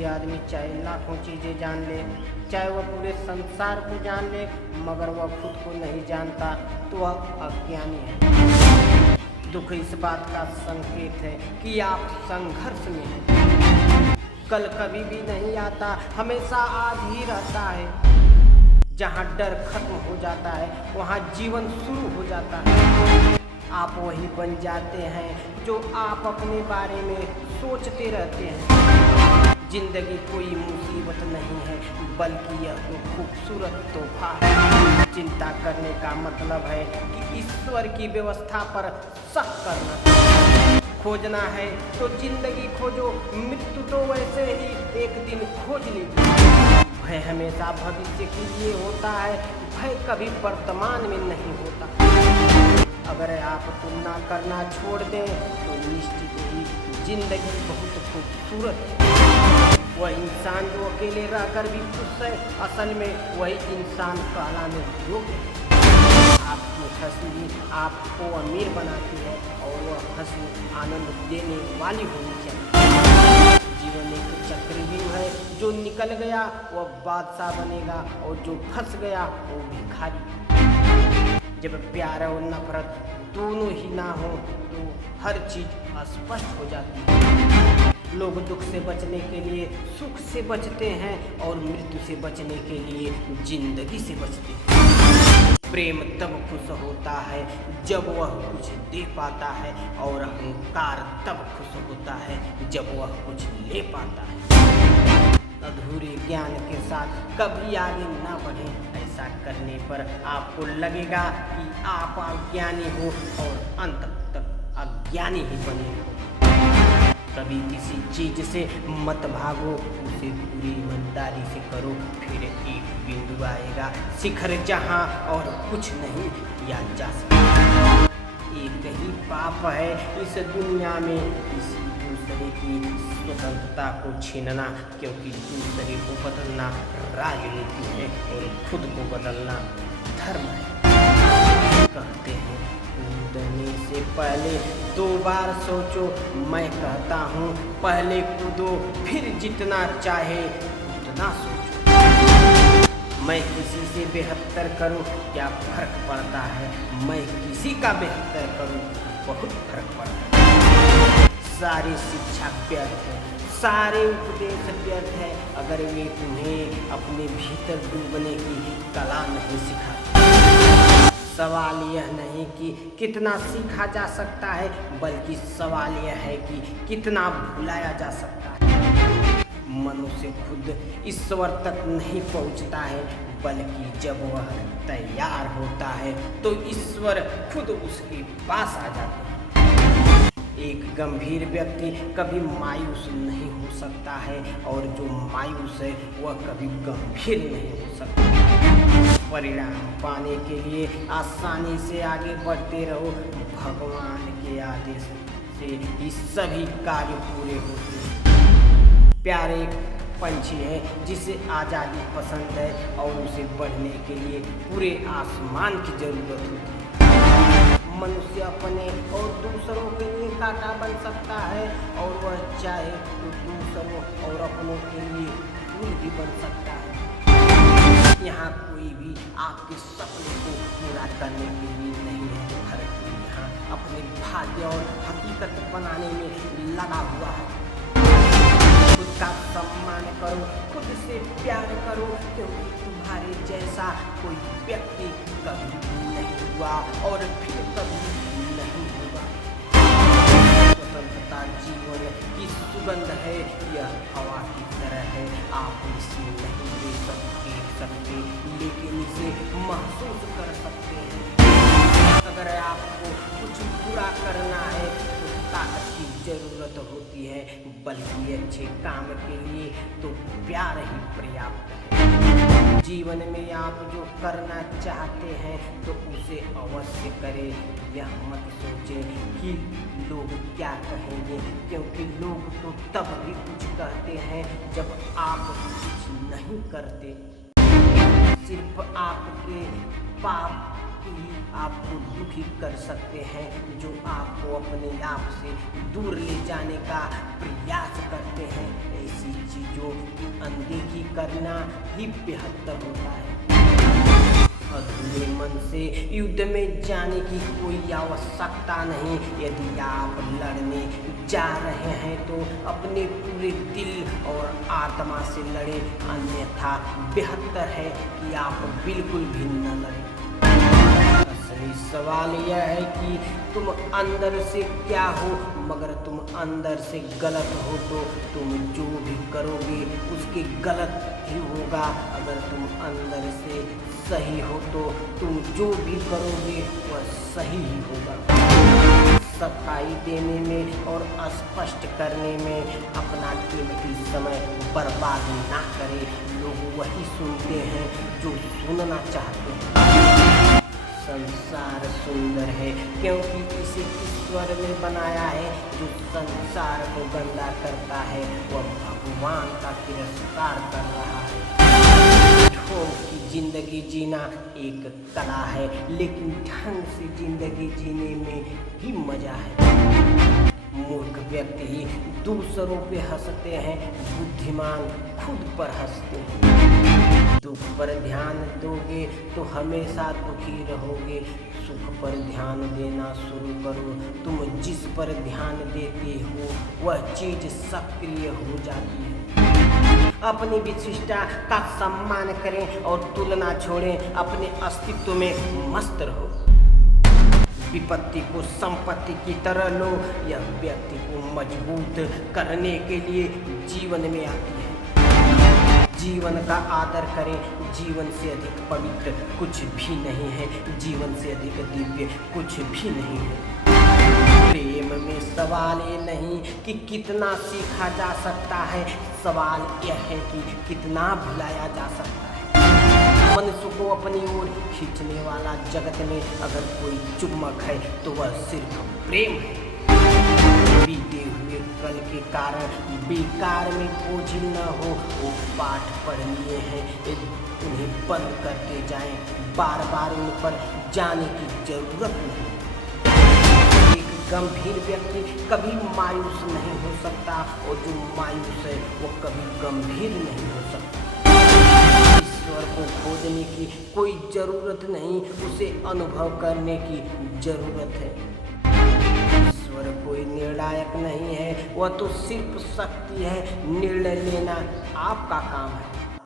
कोई आदमी चाहे लाखों चीज़ें जान ले, चाहे वह पूरे संसार को जान ले, मगर वह खुद को नहीं जानता तो वह अज्ञानी है। दुख इस बात का संकेत है कि आप संघर्ष में हैं। कल कभी भी नहीं आता, हमेशा आज ही रहता है। जहाँ डर खत्म हो जाता है वहाँ जीवन शुरू हो जाता है। आप वही बन जाते हैं जो आप अपने बारे में सोचते रहते हैं। जिंदगी कोई मुसीबत नहीं है, बल्कि यह तो खूबसूरत तोहफा है। चिंता करने का मतलब है कि ईश्वर की व्यवस्था पर शक करना। खोजना है तो जिंदगी खोजो, मृत्यु तो वैसे ही एक दिन खोज लेगी। भय हमेशा भविष्य के लिए होता है, भय कभी वर्तमान में नहीं होता। अगर आप तुलना करना छोड़ दें तो निश्चित ही जिंदगी बहुत खूबसूरत है। वह इंसान जो अकेले रहकर भी खुश है, असल में वही इंसान कहलाने योग्य है। आपकी हंसी आपको अमीर बनाती है और वह हंसी आनंद देने वाली होनी चाहिए। जीवन एक चक्रव्यूह है, जो निकल गया वह बादशाह बनेगा और जो फंस गया वो भिखारी। जब प्यार और नफरत दोनों ही ना हो तो हर चीज स्पष्ट हो जाती है। लोग दुख से बचने के लिए सुख से बचते हैं और मृत्यु से बचने के लिए जिंदगी से बचते हैं। प्रेम तब खुश होता है जब वह कुछ दे पाता है और अहंकार तब खुश होता है जब वह कुछ ले पाता है। अधूरे ज्ञान के साथ कभी आगे ना बढ़ें। ऐसा करने पर आपको लगेगा कि आप अज्ञानी हो और अंत तक अज्ञानी ही बने हो। कभी किसी चीज से मत भागो, उसे पूरी ईमानदारी से करो। फिर एक बिंदु आएगा शिखर जहां और कुछ नहीं किया जा सकता। एक ही पाप है इस दुनिया में, किसी दूसरे की स्वतंत्रता को छीनना, क्योंकि दूसरे को बदलना राजनीति है और खुद को बदलना धर्म है। कहते हैं कूदने से पहले 2 बार सोचो। मैं कहता हूँ पहले कूदो, फिर जितना चाहे उतना सोचो। मैं किसी से बेहतर करूँ क्या फर्क पड़ता है, मैं किसी का बेहतर करूँ बहुत फर्क पड़ता है। सारी शिक्षा व्यर्थ है, सारे उपदेश व्यर्थ है अगर वे तुम्हें अपने भीतर डूबने की कला नहीं सिखाते। सवाल यह नहीं कि कितना सीखा जा सकता है, बल्कि सवाल यह है कि कितना भुलाया जा सकता है। मनुष्य खुद ईश्वर तक नहीं पहुंचता है, बल्कि जब वह तैयार होता है तो ईश्वर खुद उसके पास आ जाता है। एक गंभीर व्यक्ति कभी मायूस नहीं हो सकता है और जो मायूस है वह कभी गंभीर नहीं हो सकता। परिणाम पाने के लिए आसानी से आगे बढ़ते रहो। भगवान के आदेश से ये सभी कार्य पूरे होते हैं। प्यार एक पंछी है जिसे आज़ादी पसंद है और उसे बढ़ने के लिए पूरे आसमान की जरूरत होती है। मनुष्य अपने और दूसरों के लिए कांटा बन सकता है और वह चाहे तो दूसरों और अपनों के लिए फूल भी बन सकता है। यहाँ कोई भी आपके सपने को पूरा करने के लिए नहीं है। हर कोई यहाँ अपने भाग्य और हकीकत बनाने में लगा हुआ है। खुद का सम्मान करो, खुद से प्यार करो, क्योंकि तुम्हारे जैसा कोई व्यक्ति कभी नहीं हुआ और फिर कभी नहीं होगा। स्वतंत्रता जीवन की सुगंध है, यह हवा की तरह है। आप इसे नहीं ले सकते लेकिन इसे महसूस कर सकते हैं। अगर आपको कुछ पूरा करना है तो ताकत की जरूरत होती है, बल्कि अच्छे काम के लिए तो प्यार ही पर्याप्त है। जीवन में आप जो करना चाहते हैं तो उसे अवश्य करें। यह मत सोचें कि लोग क्या कहेंगे, क्योंकि लोग तो तब भी कुछ कहते हैं जब आप कुछ नहीं करते। सिर्फ आपके पाप ही आपको दुखी कर सकते हैं, जो आपको अपने आप से दूर ले जाने का प्रयास करते हैं। ऐसी चीज़ों अनदेखी करना ही बेहतर होता है। अधूरे मन से युद्ध में जाने की कोई आवश्यकता नहीं। यदि आप लड़ने जा रहे हैं तो अपने पूरे दिल और आत्मा से लड़ें, अन्यथा बेहतर है कि आप बिल्कुल भी न लड़ें। असली सवाल यह है कि तुम अंदर से क्या हो, मगर तुम अंदर से गलत हो तो तुम जो भी करोगे उसके गलत ही होगा। अगर तुम अंदर से सही हो तो तुम जो भी करोगे वह सही ही होगा। सफाई देने में और स्पष्ट करने में अपना कीमती समय बर्बाद ना करें। लोग वही सुनते हैं जो सुनना चाहते हैं। संसार सुंदर है क्योंकि इसे ईश्वर ने बनाया है। जो संसार को गंदा करता है वह भगवान का तिरस्कार कर रहा है। ढोंग की जिंदगी जीना एक कला है, लेकिन ढंग से जिंदगी जीने में ही मजा है। मूर्ख व्यक्ति ही दूसरों पे हंसते हैं, बुद्धिमान खुद पर हंसते हैं। दुख पर ध्यान दोगे तो हमेशा दुखी रहोगे। सुख पर ध्यान देना शुरू करो। तुम जिस पर ध्यान देते हो वह चीज सक्रिय हो जाती है। अपनी विशिष्टता का सम्मान करें और तुलना छोड़ें। अपने अस्तित्व में मस्त रहो। विपत्ति को संपत्ति की तरह लो। यह व्यक्ति को मजबूत करने के लिए जीवन में आती है। जीवन का आदर करें। जीवन से अधिक पवित्र कुछ भी नहीं है। जीवन से अधिक दिव्य कुछ भी नहीं है। प्रेम में सवाल ये नहीं कि कितना सीखा जा सकता है, सवाल यह है कि कितना भुलाया जा सकता है। मनुष्य को अपनी ओर खींचने वाला जगत में अगर कोई चुम्बक है तो वह सिर्फ प्रेम है। बीते हुए कल के कारण बेकार में बोझिल न हो। वो पाठ पढ़ लिए हैं, उन्हें बंद करते जाएं। बार बार उन पर जाने की जरूरत नहीं। एक गंभीर व्यक्ति कभी मायूस नहीं हो सकता और जो मायूस है वो कभी गंभीर नहीं हो सकता। ईश्वर को खोजने की कोई जरूरत नहीं, उसे अनुभव करने की जरूरत है। ईश्वर कोई निर्णायक नहीं है, वह तो सिर्फ शक्ति है। निर्णय लेना आपका काम है।